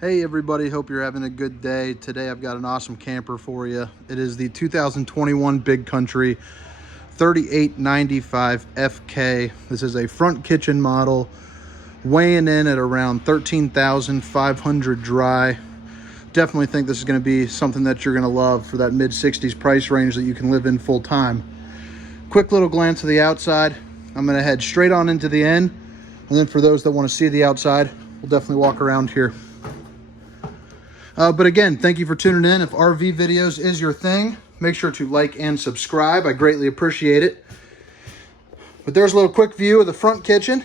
Hey everybody, hope you're having a good day. Today I've got an awesome camper for you. It is the 2021 Big Country 3895 FK. This is a front kitchen model, weighing in at around 13,500 dry. Definitely think this is going to be something that you're going to love for that mid-60s price range that you can live in full time. Quick little glance of the outside. I'm going to head straight on into the end, and then for those that want to see the outside, we'll definitely walk around here. But again, thank you for tuning in. If RV videos is your thing, make sure to like and subscribe. I greatly appreciate it. But there's a little quick view of the front kitchen.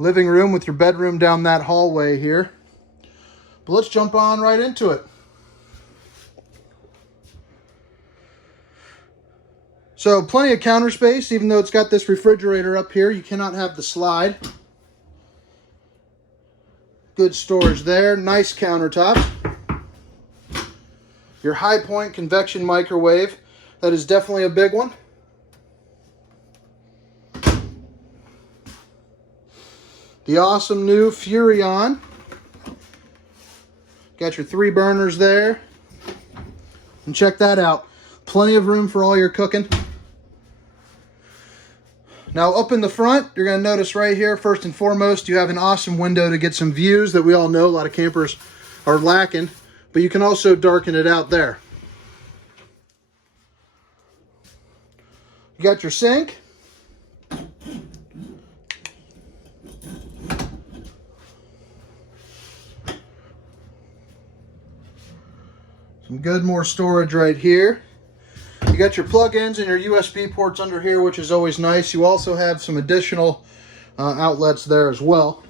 Living room with your bedroom down that hallway here. But let's jump on right into it. So plenty of counter space, even though it's got this refrigerator up here. You cannot have the slide. Good storage there. Nice countertops. Your high point convection microwave. That is definitely a big one. The awesome new Furion. Got your 3 burners there. And check that out. Plenty of room for all your cooking. Now up in the front, you're going to notice right here, first and foremost, you have an awesome window to get some views that we all know a lot of campers are lacking, but you can also darken it out there. You got your sink. Some good more storage right here. You got your plug-ins and your USB ports under here, which is always nice. You also have some additional outlets there as well.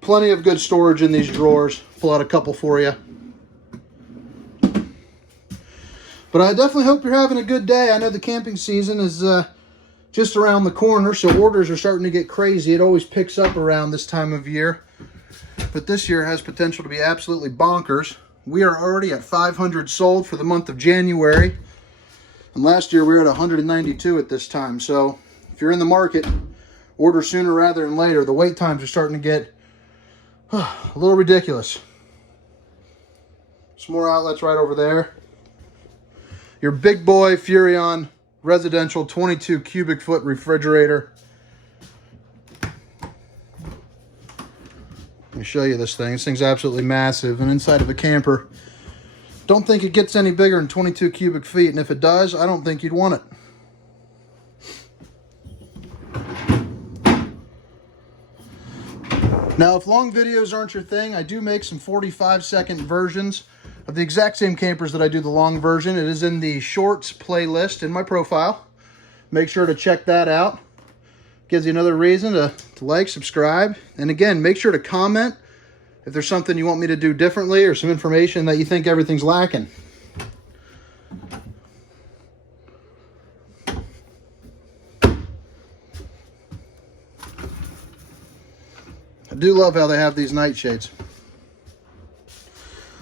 Plenty of good storage in these drawers. Pull out a couple for you. But I definitely hope you're having a good day. I know the camping season is just around the corner, so orders are starting to get crazy. It always picks up around this time of year. But this year has potential to be absolutely bonkers. We are already at 500 sold for the month of January. And last year we were at 192 at this time. So if you're in the market, order sooner rather than later. The wait times are starting to get a little ridiculous. Some more outlets right over there. Your big boy Furion residential 22 cubic foot refrigerator. Let me show you this thing. This thing's absolutely massive, and inside of a camper, don't think it gets any bigger than 22 cubic feet, and if it does, I don't think you'd want it. Now, if long videos aren't your thing, I do make some 45-second versions of the exact same campers that I do the long version. It is in the shorts playlist in my profile. Make sure to check that out. Gives you another reason to like, subscribe, and again, make sure to comment if there's something you want me to do differently or some information that you think everything's lacking. I do love how they have these nightshades.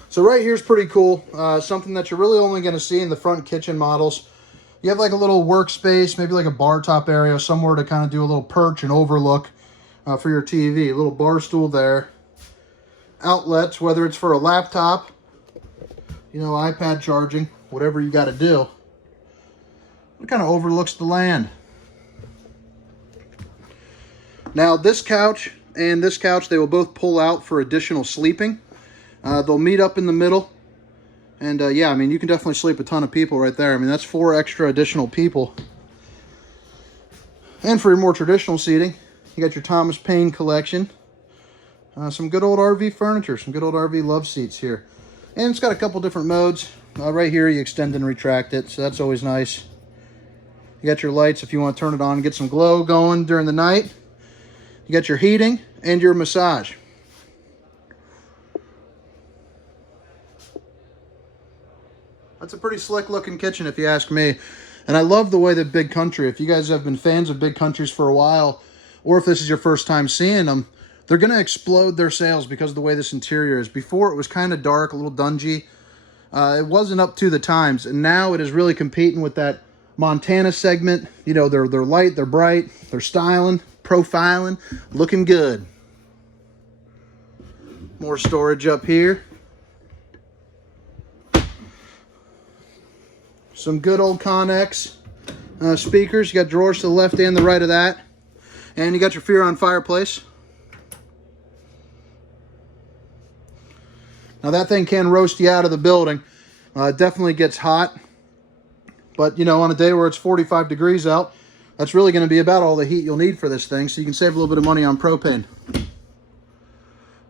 So right here's pretty cool. Something that you're really only going to see in the front kitchen models. You have like a little workspace, maybe like a bar top area, somewhere to kind of do a little perch and overlook for your TV. A little bar stool there. Outlets, whether it's for a laptop, you know, iPad charging, whatever you got to do. It kind of overlooks the land. Now this couch and this couch, they will both pull out for additional sleeping. They'll meet up in the middle. And yeah, I mean, you can definitely sleep a ton of people right there. I mean, that's 4 extra additional people. And for your more traditional seating, you got your Thomas Paine collection. Some good old RV furniture, some good old RV love seats here. And it's got a couple different modes. Right here, you extend and retract it, so that's always nice. You got your lights if you want to turn it on and get some glow going during the night. You got your heating and your massage. That's a pretty slick looking kitchen if you ask me. And I love the way that Big Country, if you guys have been fans of Big Countries for a while, or if this is your first time seeing them, they're going to explode their sales because of the way this interior is. Before it was kind of dark, a little dungy. It wasn't up to the times. And now it is really competing with that Montana segment. You know, they're light, they're bright, they're styling, profiling, looking good. More storage up here. Some good old Connex speakers. You got drawers to the left and the right of that. And you got your Furion Fireplace. Now that thing can roast you out of the building. It definitely gets hot. But, you know, on a day where it's 45 degrees out, that's really going to be about all the heat you'll need for this thing. So you can save a little bit of money on propane.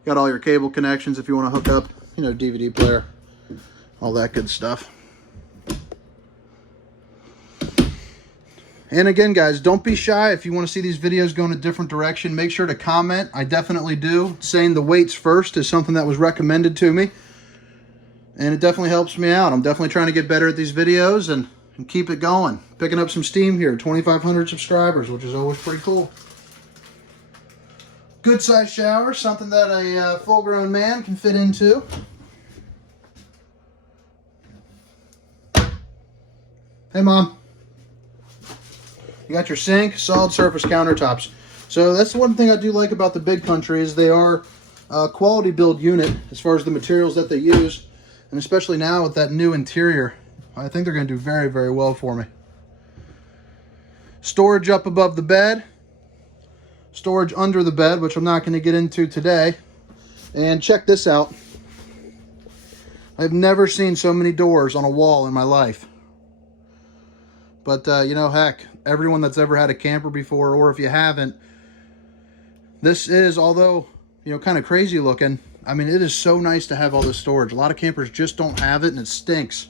Got all your cable connections if you want to hook up, you know, DVD player, all that good stuff. And again, guys, don't be shy. If you want to see these videos go in a different direction, make sure to comment. I definitely do. Saying the weights first is something that was recommended to me. And it definitely helps me out. I'm definitely trying to get better at these videos and keep it going. Picking up some steam here. 2,500 subscribers, which is always pretty cool. Good size shower. Something that a full-grown man can fit into. Hey, Mom. You got your sink, solid surface countertops. So that's the one thing I do like about the Big Country is they are a quality build unit as far as the materials that they use. And especially now with that new interior, I think they're going to do very, very well for me. Storage up above the bed. Storage under the bed, which I'm not going to get into today. And check this out. I've never seen so many doors on a wall in my life. But, you know, heck, everyone that's ever had a camper before, or if you haven't, this is, although, you know, kind of crazy looking, I mean, it is so nice to have all this storage. A lot of campers just don't have it, and it stinks.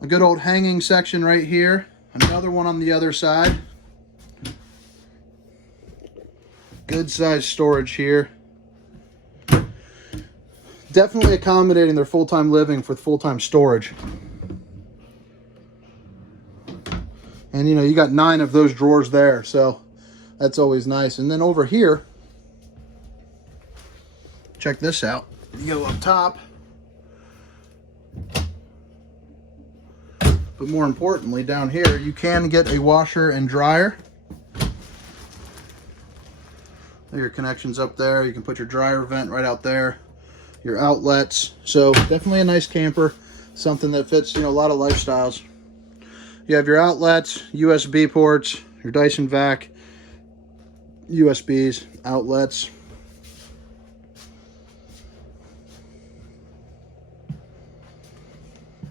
A good old hanging section right here. Another one on the other side. Good size storage here. Definitely accommodating their full-time living for full-time storage. And, you know, you got 9 of those drawers there, so that's always nice. And then over here, check this out. You go up top. But more importantly, down here, you can get a washer and dryer. Your connections up there. You can put your dryer vent right out there. Your outlets. So definitely a nice camper. Something that fits, you know, a lot of lifestyles. You have your outlets, USB ports, your Dyson vac, USBs, outlets.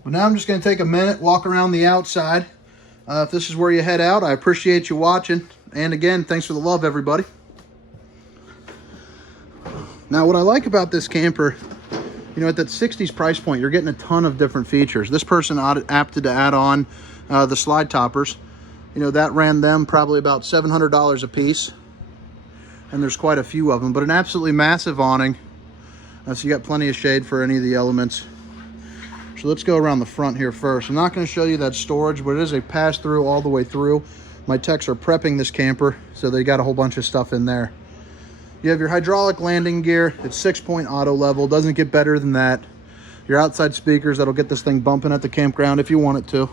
But now I'm just going to take a minute, walk around the outside. If this is where you head out, I appreciate you watching. And again, thanks for the love, everybody. Now, what I like about this camper, you know, at that 60s price point, you're getting a ton of different features. This person opted to add on the slide toppers. You know, that ran them probably about $700 a piece. And there's quite a few of them, but an absolutely massive awning. So you got plenty of shade for any of the elements. So let's go around the front here first. I'm not going to show you that storage, but it is a pass-through all the way through. My techs are prepping this camper, so they got a whole bunch of stuff in there. You have your hydraulic landing gear. It's 6-point auto level. Doesn't get better than that. Your outside speakers that'll get this thing bumping at the campground if you want it to.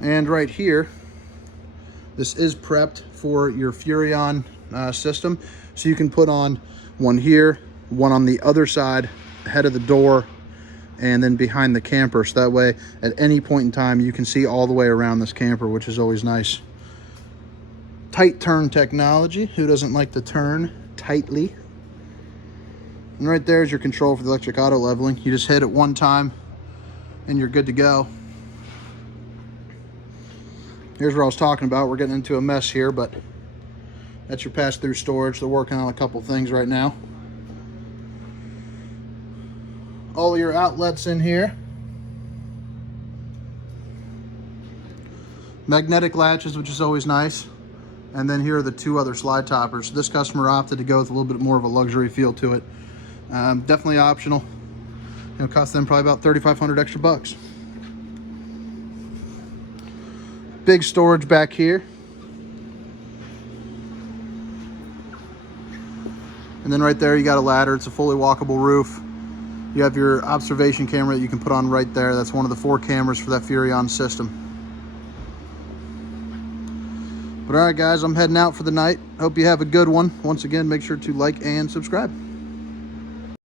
And right here, this is prepped for your Furion system. So you can put on one here, one on the other side, head of the door, and then behind the camper. So that way, at any point in time, you can see all the way around this camper, which is always nice. Tight turn technology. Who doesn't like to turn tightly? And right there is your control for the electric auto leveling. You just hit it one time and you're good to go. Here's what I was talking about. We're getting into a mess here, but that's your pass-through storage. They're working on a couple things right now. All your outlets in here. Magnetic latches, which is always nice. And then here are the 2 other slide toppers. This customer opted to go with a little bit more of a luxury feel to it. Definitely optional. It'll cost them probably about $3,500 extra bucks. Big storage back here. And then right there you got a ladder. It's a fully walkable roof. You have your observation camera that you can put on right there. That's one of the 4 cameras for that Furion system. But all right, guys, I'm heading out for the night. Hope you have a good one. Once again, make sure to like and subscribe.